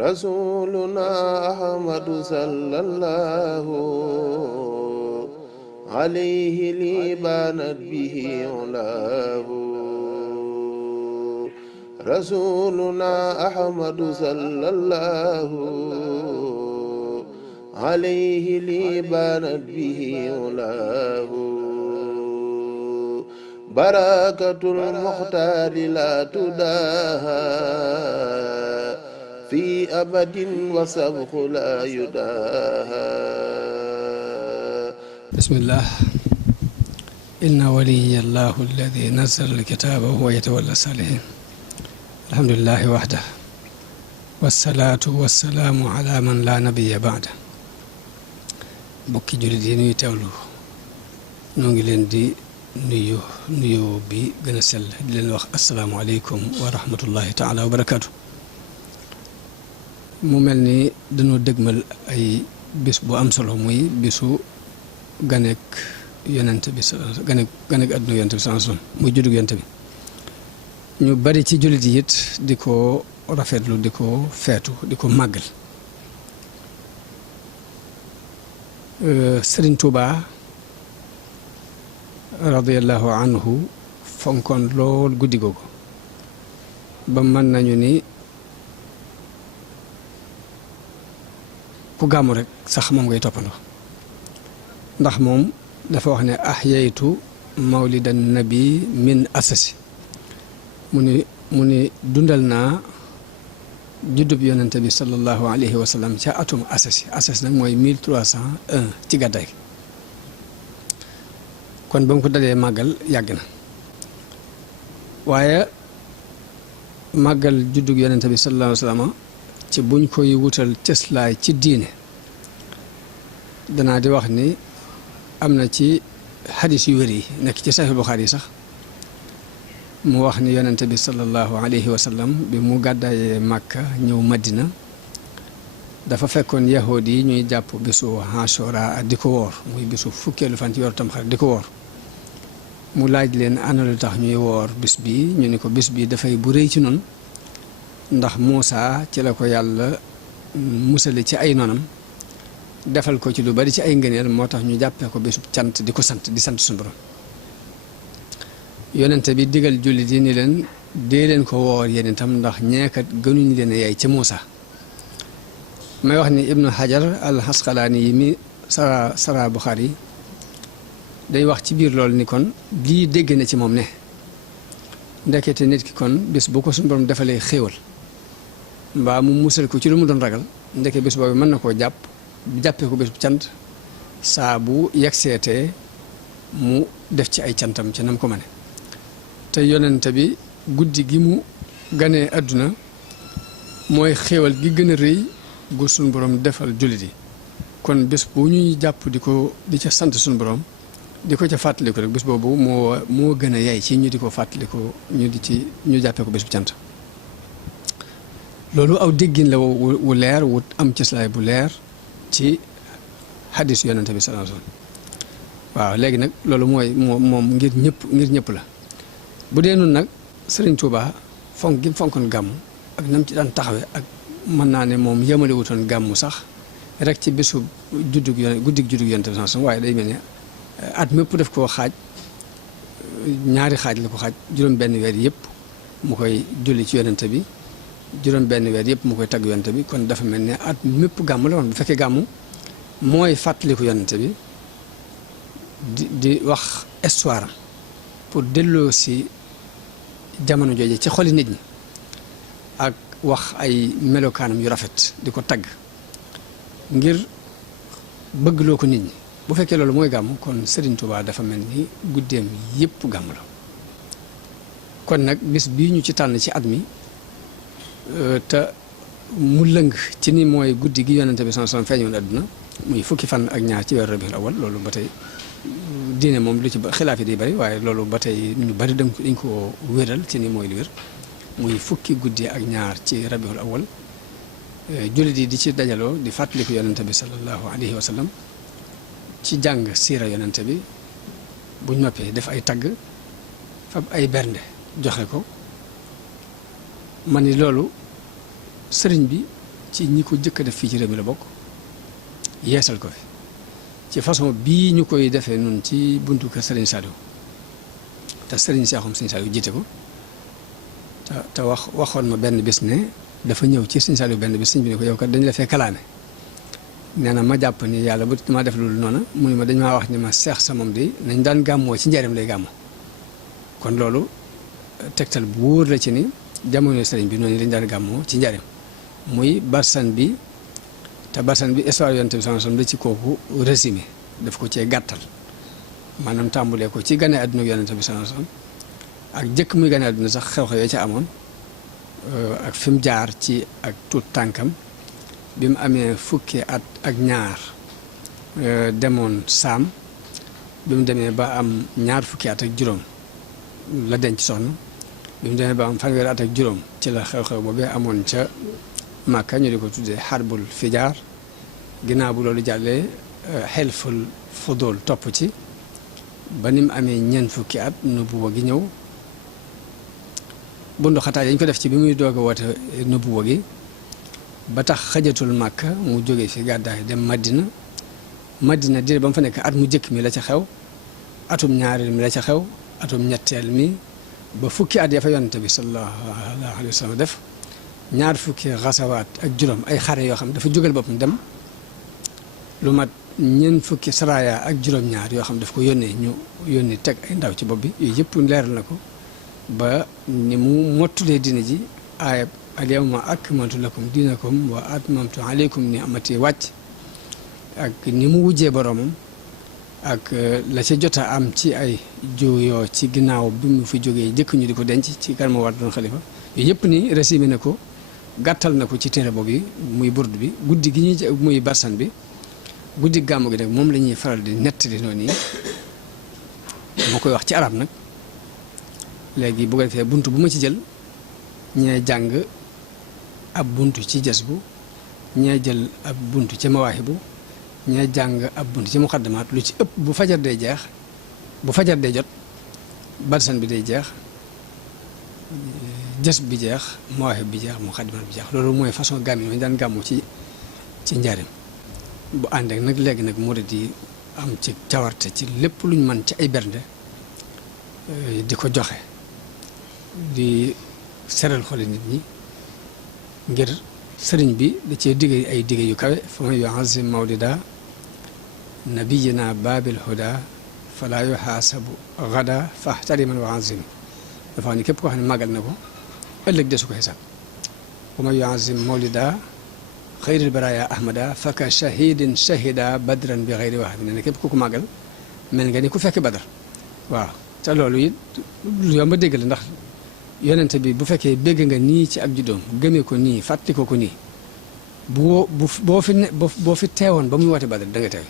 رسولنا أحمد صلى الله عليه لي بانت به علاه رسولنا أحمد صلى الله عليه لي بانت به علاه بركة المختار لا تداهى في أبد وسبق لا يداهى بسم الله إن ولي الله الذي نزل الكتاب وهو يتولى الصالحين الحمد لله وحده والصلاة والسلام على من لا نبي بعده bokki jullit yi nuy teewlu ñoo ngi leen di nuyu bi gën a sell di leen wax asalaamaaleykum wa rahmatullahi taala wa barakaatu. mu mel ni dañoo dëgmal ay bis bu am solo muy bisu ganek yonent bi ganek àdduna yonent bi sallallahu alayhi wasallam muy juddug yonent bi ñu bari ci jullit yi it di ko rafetlu di ko feetu di ko màggal. Sëriñ Tuuba radiyallahu anhu fonkoon lool guddi googu ba mën nañu ni ku gàmmu rek sax moom ngay toppandoo ndax moom dafa wax ne ahyaytu mawlidan nabi min asasi mu ni dundal naa juddub yonente bi sallallahu alayhi wa sallam ca atum asas nag mooy 1301 ci gàddaay gi kon ba mu ko dalee màggal yàgg na waaye màggal juddub yonente bi sallallahu alayhi wa sallam ci buñ koy wutal cëslaay ci diine danaa di wax ni am na ci xadis yu wér yi nekk ci Sahih Bukhari yi sax mu wax ni yonente bi sallallahu alayhi wa sallam bi mu gàddaayee Màkka ñëw Madina dafa fekkoon yahood yi ñuy jàpp bisu Ashura di ko woor muy bisu fukkeelu fan ci weeru Tamxarit di ko woor mu laaj leen ana lu tax ñuy woor bis bi ñu ni ko bis bi dafay bu rëy ci noonu ndax Muusa ci la ko yàlla musale ci ay noonam defal ko ci lu bari ci ay ngëneel moo tax ñu jàppee ko bisu cant di ko sant di sant suñu borom yonente bi digal jullit yi ni leen dee leen ko woor yéen itam ndax ñeekat gënuñu leen yaay ci Muusa may wax ni Ibnu Hajar al Asqalaani yi mi sara Buxaari yi day wax ci biir loolu ni kon lii dégg na ci moom ne ndekete nit ki kon bis bu ko suñu borom defalee xéewal mbaa mu musal ko ci lu mu doon ragal ndeke bis boobu mën na koo jàppee ko bis bu cant saa bu yegseetee mu def ci ay cantam ci nam ko mane te yonente bi guddi gi mu ganee àdduna mooy xéewal gi gën a rëy gu suñu borom defal jullit yi kon bés bu ñuy jàpp di ca sant suñu borom di ko ca fàttaliku rek bés boobu moo gën a yay ci ñu di ko fàttaliku ñu jàppee ko bés bu cant loolu aw déggin la wu leer wu am cëslaay bu leer ci xadis yonente bi sallallahu alayhi wasallam waaw léegi nag loolu mooy moom ngir ñëpp la bu dee nun nag Sëriñ Tuuba fonk gi fonkoon gàmmu ak nam ci daan taxawe ak mën naa ne moom yemale wutoon gàmmu sax rek ci bésu guddig juddug yonente bi sallallahu alayhi wasallam waaye day mel ne at mépp def koo xaaj ñaari xaaj la ko xaaj juróom benn weer yëpp mu koy julli ci yonente bi juróom benn weer yëpp mu koy tagg yonente bi kon dafa mel ne at mépp gàmmu la woon bu fekkee gàmmu mooy fàttaliku yonente bi di wax histoire pour delloo si jamono jooje ci xoli nit ñi ak wax ay melokaanam yu rafet di ko tagg ngir bëggloo ko nit ñi bu fekkee loolu mooy gàmm kon Serigne Touba dafa mel ni guddeem yépp gàmm la kon nag bis bii ñu ci tànn ci at mi te mu lëng ci ni mooy guddi gi yonente bi sallallahu alayhi wasallam feeñoon àdduna muy fukki fan ak ñaar ci weeru rabiul awal loolu ba tey diine moom lu ci xilaaf yi di bari waaye loolu ba tey ñu bari dañ ko wéral ci ni mooy lu wér muy fukki guddi ak ñaar ci rabiul awal jullit yi di ci dajaloo di fàttaliku yonente bi sallallahu alayhi wa sallam ci jàng siira yonente bi buñ noppee def ay tagg fab ay bernde joxe ko man ni loolu sëriñ bi ci ñi ko jëkk a def fii ci réew mi la bokk yeesal ko fi ci façon bii ñu koy defee nun ci buntu kër Serigne Saliou te Serigne Cheikhoum Serigne Saliou jiite ko te waxoon ma benn bis ne dafa ñëw ci Serigne Saliou benn bis Serigne bi ne ko yow kat dañu la fee kalaame nee na ma jàpp ni yàlla bu ma def loolu noonu mu ne ma dañ maa wax ni ma seex sa moom di nañ daan gàmmoo ci njaareem lay gàmmoo kon loolu tegtal bu wóor la ci ni jamono Serigne bi noonu lañ daan gàmmoo ci njaareem muy barsan bi te barsan bi histoire yonent bi sallallahu alayhi wasallam da ci kooku résumé daf ko cee gàttal maanaam tàmbulee ko ci gane àdduna yonent bi sallallahu alayhi wasallam ak jëkk muy gane àdduna sax xew-xew yoo ca amoon ak fi mu jaar ci ak tuut tànkam bi mu amee fukki at ak ñaar demoon saam bi mu demee ba am ñaar fukki at ak juróom la denc soxna bi mu demee ba am fanweeri at ak juróom ci la xew-xew boobee amoon ca Màkka ñu di ko tuddee xarbul fijaar ginnaaw bu loolu jàllee xelful fudul topp ci ba ni mu amee ñeent fukki at nubuwa gi ñëw bundu xataay dañ ko def ci bi muy doog a woote nubuwa gi ba tax xajatul Màkka mu jógee fi gàddaay dem Madina dire ba mu fa nekk at mu jëkk mi la ca xew atum ñaareel mi la ca xew atum ñetteel mi ba fukki at ya fa yonante bi sallallahu alayhi wa sallam def ñaar fukki xasawaat ak juróom ay xare yoo xam dafa jógal boppam dem lu mat ñeent fukki saraya ak juróom-ñaar yoo xam daf ko yónnee ñu yónni teg ay ndaw ci bopp bi yooyu yëpp leeral na ko ba ni mu mottulee diina ji aayab al yawma akmaltu lakum diinakum wa atmamtu alaykum ni'mati wàcc ak ni mu wujjee boroomam ak la ca jot a am ci ay juyoo ci ginnaaw bi mu fi jógee jëkk ñu di ko denc ci kan ma war doon xalifa yooyu yëpp ni résumé na ko gàttal na ko ci téere boobu yi muy burd bi guddi gi ñuy muy barsan bi guddi gàmmu gi nag moom la ñuy faral di nettali noonu yi moo koy wax ci arab nag léegi bu ko defee bunt bu ma ci jël ñee jàng ab bunt ci jas bu ñee jël ab bunt ci mawaahibu ñee jàng ab bunt ci muqaddamaat lu ci ëpp bu fajar day jeex bu fajar day jot barsan bi day jeex jës bi jeex mawaahib bi jeex muqaddimaat bi jeex loolu mooy façon gàmmu yi daan gàmmu ci njaarim bu ànd ak nag léegi nag murid yi am ci cawarte ci lépp luñ mën ci ay bernde di ko joxe di seral xoli nit ñi ngir sëriñ bi da cee digge ay digge yu kawe fa man yu'azzim mawlida nabiyina babil huda fala yuhasabu gada fahtariman wa azim dafa wax ni képp koo xam ne màggal na ko ëllëg desu ko xisaab wa man yu'azzim mawlida xayril baraya ahmada faka shahidin shahida badran bi xayri wax bi ne képp ku ko màggal mel nga ni ku fekk badar waaw te loolu it lu yomb a dégg la ndax yonente bi bu fekkee bégg nga nii ci ak juddoom gëmee ko nii fàtti ko nii boo fi teewoon ba muy woote badar da nga teew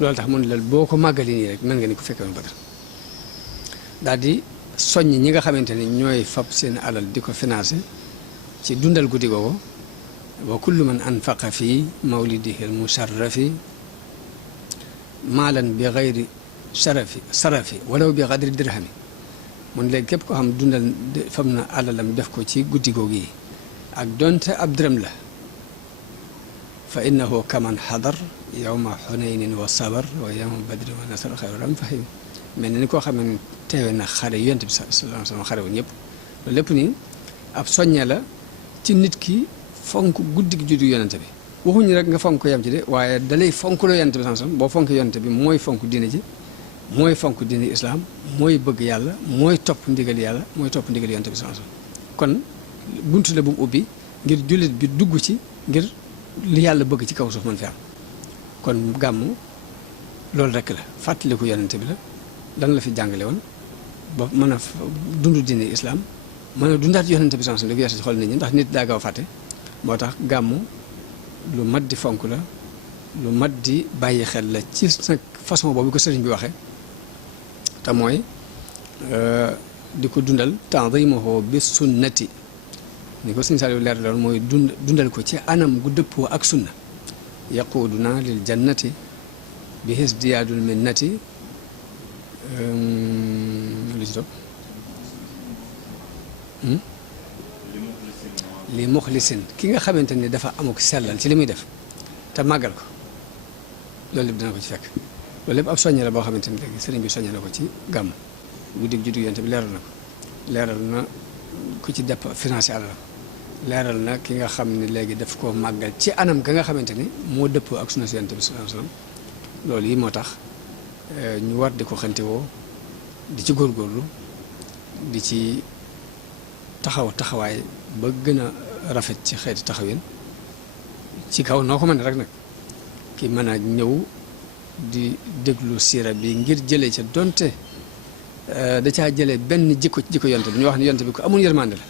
loolu tax mun la boo ko màggali nii rek mel nga ni ku fekkee woon badar daal di soññ ñi nga xamante ni ñooy fab seen alal di ko financé ci dundal guddi googu wa kullu man anfaqa fi mawlidihi al musharrafi maalan bi xayri sarafi walaw bi xadri dirhami mun léegi képp ko xam dundal fam na alalam def ko ci guddi googu yi ak donte ab dërëm la fa innahu kaman xadar yawma xunaynin wa sabar wa yawma badrin wa nasar xayran fahim mel na ni koo xam ne teewe na xare yonent bi sallallahu alayhi wasallam xare woon ñëpp loolu lépp ni ab soññe la ci nit ki fonk guddi gi juddu yonent bi waxuñu rek nga fonk ko yam ci de waaye dalay fonk loo yonent bi sallallahu alayhi wasallam boo fonk yonent bi mooy fonk diine ji mooy fonk diine islam mooy bëgg yàlla mooy topp ndigal yàlla mooy topp ndigal yonent bi sallallahu alayhi wasallam kon buntu la bu mu ubbi ngir jullit bi dugg ci ngir li yàlla bëgg ci kaw suuf mën fi am kon gàmmu loolu rek la fàttaliku yonent bi la lan la fi jàngale woon ba mën a dund diine islam mën a dundaat yonent bi sallallahu alayhi wasallam di ko yees ci xol nit ñi ndax nit daa gaaw a fàtte moo tax gàmmu lu mat di fonk la lu mat di bàyyi xel la ci nag façon boobu ko sëriñ bi waxee te mooy di ko dundal tanzimuhu bi sunnati ni ko sëriñ Saliou leer loon mooy dundal ko ci anam gu dëppoo ak sunna yaquduna lil jannati bi hisdiyaadul minnati lu ci topp li muxlisin ki nga xamante ni dafa amuk sellal ci li muy def te màggal ko loolu lépp dina ko ci fekk loolu lépp ab soññe la boo xamante ni léegi sëriñ bi soññe na ko ci gàmm guddig juddu yonent bi leeral na ko leeral na ku ci depp financé àllam leeral na ki nga xam ne léegi daf koo màggal ci anam ga nga xamante ni moo dëppoo ak sunna si yonent bi sallallahu alayhi wasallam loolu yi moo tax ñu war di ko xantewoo di ci góorgóorlu di ci taxawaay ba gën a rafet ci xeeti taxawin ci kaw noo ko mën rek nag ki mën a ñëw di déglu siira bi ngir jëlee ca donte da caa jëlee benn jikko yonte bi ñu wax ne yonte bi ko amul yërmande la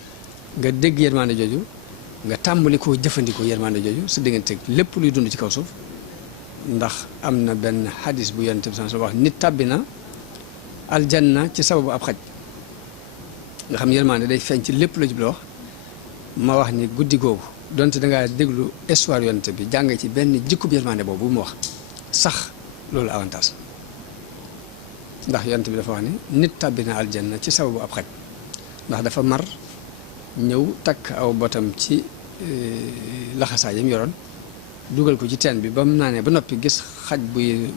nga dégg yërmande jooju nga tàmbali koo jëfandikoo yërmande jooju sa diggante lépp luy dund ci kaw suuf ndax am na benn xadis bu yonte bi sans wax nit tàbbi na aljanna ci sababu ab xaj nga xam yërmande day feeñ ci lépp la jublu wax ma wax ni guddi googu donte dangaa déglu histoire yonte bi jàng ci benn jikkub yërmande boobu bu mu wax sax loolu avantage ndax yonte bi dafa wax ni nit tàbbi na aljanna ci sababu ab xaj ndax dafa mar ñëw takk aw botam ci laxasaay yam yoroon dugal ko ci teen bi ba mu naanee ba noppi gis xaj buy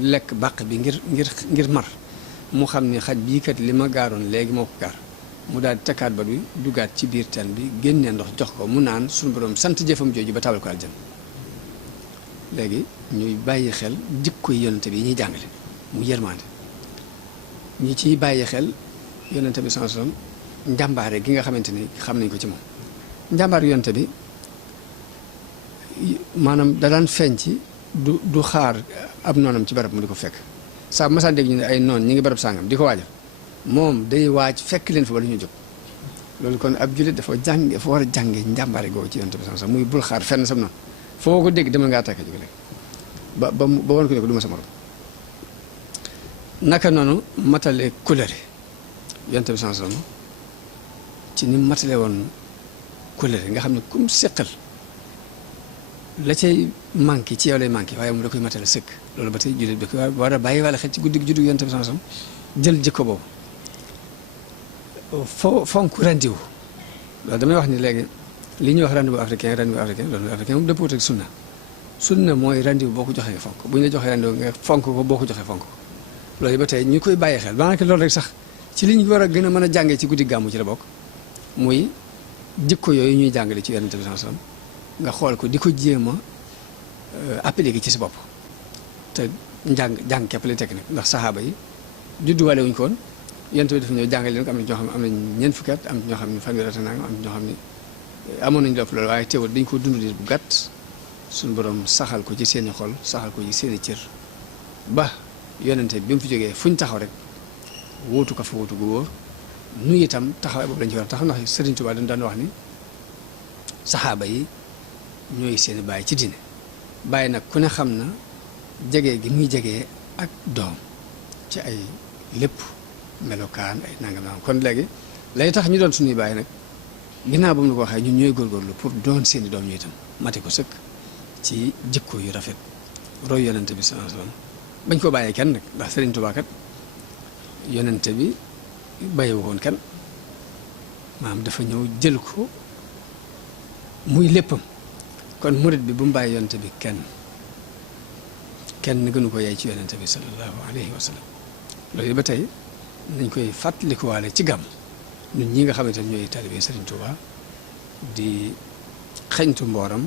lekk bàq bi ngir mar mu xam ni xaj bii kat li ma gaaroon léegi moo ko gaar mu daal di takkaat ba bi dugaat ci biir teen bi génnee ndox jox ko mu naan suñu borom sant jëfam jooju ba tabal ko aljan léegi ñuy bàyyi xel jikko yonente bi yi ñuy jàngale mu yërmande ñi ciy bàyyi xel yonente bi sallallahu alayhi wasallam njàmbaare gi nga xamante ni xam nañ ko ci moom njàmbaar yonente bi maanaam da daan feeñ ci du xaar ab noonam ci barab mu di ko fekk saa masaan dégg ñu ne ay noon ñi ngi barab sàngam di ko waajal moom day waaj fekk leen fa ba lu ñu jóg loolu kon ab jullit dafa war a jànge njàmbaare googu ci yonente bi sallallahu alayhi wasallam muy bul xaar fenn sam noonu foo ko dégg demal ngaa attaqué jóge léegi ba woon ko ne ko du ma sa morom naka noonu matale couleur yonente bi sallallahu alayhi wasallam ci ni matale woon couleur nga xam ne kum seqal la cay manqué ci yow lay manqué waaye mu da koy matale sëkk loolu ba tey jullit bi ko war a bàyyi wala xel ci guddi juddu yonente bi sallallahu alayhi wasallam jël jikko boobu fonk rendiwu loolu damay wax ni léegi li ñuy wax rendez-vous africain loolu africain moom dëppoo ak sunna mooy rendez-vous boo ko joxee nga fonk bu ñu la joxee rendez-vous nga fonk ko boo ko joxee fonk ko loolu ba tey ñu koy bàyyi xel daanaka loolu rek sax ci li ñu war a gën a mën a jàngee ci guddi gàmmu ci la bokk muy jikko yooyu ñuy jàngale ci yonente bi sallallahu alayhi wasallam nga xool ko di ko jéem a appliquer ci sa bopp te jàng képp lay tekk nag ndax saxaaba yi judduwaale wuñ ko woon yonente bi dafa ñëw jàngale leen ko am na ñoo xam ne am nañ ñeent fukki at am ñoo xam ne fanweeri at nangam am ñoo xam ne amoon nañu lépp loolu waaye teewul dañ ko dund diir bu gàtt suñu borom saxal ko ci seeni xol saxal ko ci seeni cër ba yonente bi mu fi jógee fu ñu taxaw rek wóotu ko fa wóotu gu wóor nu itam taxawaay boobu lañ ci war a taxaw ndax Sëriñ Tuubaa dañ daan wax ni saxaaba yi ñooy seeni bàyyi ci diine bàyyi nag ku ne xam na jege gi muy jegee ak doom ci ay lépp melokaan ay nangam kon léegi lay tax ñu doon suñuy bàyyi nag ginnaaw ba mu la ko waxee ñun ñooy góorgóorlu pour doon seeni doom ñu itam mate ko sëkk ci jikko yu rafet roy yonente bi sallallahu alayhi wasallam bañ ko bàyyee kenn nag ndax Sëriñ Tuubaa kat yonente bi bàyyiwu woon kenn maanaam dafa ñëw jël ko muy léppam kon murit bi bu mu bàyyi yonente bi kenn gënu ko yaay ci yonente bi sallallahu alayhi wa sallam loolu ba tey nañ koy fàttalikuwaale ci gàmm ñun ñi nga xamante ne ñooy talibé Sëriñ Tuubaa di xeñtu mbooram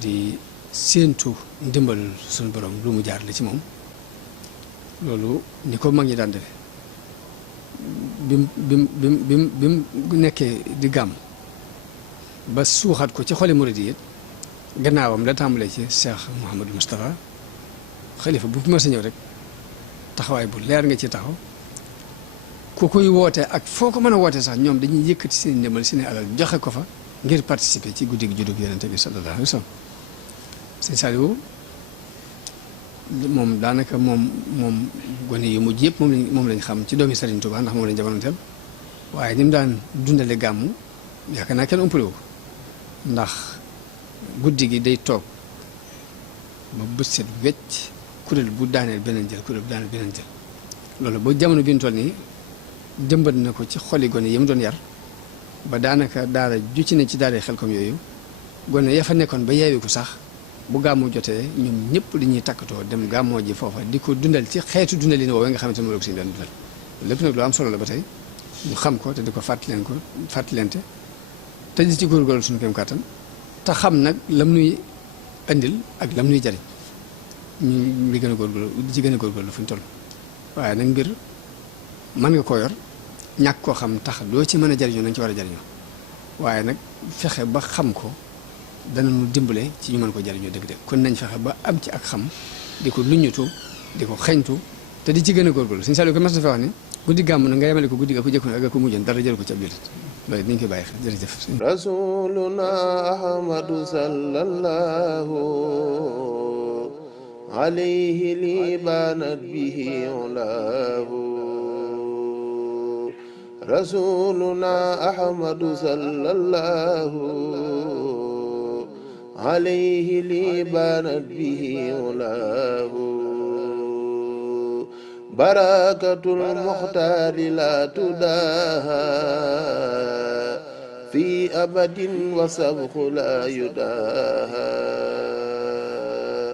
di séentu ndimbal suñu borom lu mu jaar la ci moom loolu ni ko mag ñi daan defe bim nekkee di gàmm ba suuxat ko ci xoli murid yi gannaawam la tàmbalee ci Cheikh Mouhamadou Moustapha xalifa bu fi ma sa ñëw rek taxawaay bu leer nga ci taxaw ku koy woote ak foo ko mën a woote sax ñoom dañuy yëkkati seen ndimbal seen alal joxe ko fa ngir participer ci guddi gi juddug Yonent bi sallallahu alayhi wa sallam sëñ Saliou moom daanaka moom gone yu mujj yëpp moom lañ xam ci doomi Serigne Touba ndax moom lañ jamonoonteel waaye ni mu daan dundale gàmmu yaakaar naa kenn umpale wu ko ndax guddi gi day toog ba bët set wecc kuréel bu daaneel beneen jël loolu ba jamono bi ñu toll nii jëmbat na ko ci xoli gone yi mu doon yar ba daanaka daara ju ci ne ci daara Xelkom yooyu gone ya fa nekkoon ba yeewi ko sax bu gàmmu jotee ñoom ñëpp dañuy takkatoo dem gàmmoo ji foofa di ko dundal ci xeetu dundalin woowee nga xamante ne moom la ko suñu daan dundal lépp nag lu am solo la ba tey ñu xam ko te di ko fàttalente te di ci góorgóorlu suñu kéem kàttan te xam nag lam nuy andil ak lam nuy jariñ ñu di gën a góorgóorlu di ci gën a góorgóorlu fu ñu toll waaye nag mbir mën nga koo yor ñàkk koo xam tax doo ci mën a jariñoo nañ ci war a jariñoo waaye nag fexe ba xam ko dana nu dimbale ci ñu mën ko jariñoo dëgg-dëgg kon nañ fexe ba am ci ak xam di ko luññutu di ko xeñtu te di ci gën a góorgóorlu suñu sàllu ko mas na fa wax ni guddi gàmm na nga yemale ko guddi ga ko jëkkoon ak ko mujjoon dara jël ko ci ab jullit loolu dañ koy bàyyi xel jërëjëf rasuluna ahmadu sallallahu alayhi li banat bihi ulahu rasuluna ahmadu sallallahu alayhi li banat bihi ulahu barakatul muxtaari la tudaaha fi abadin wa sabxu la yudaaha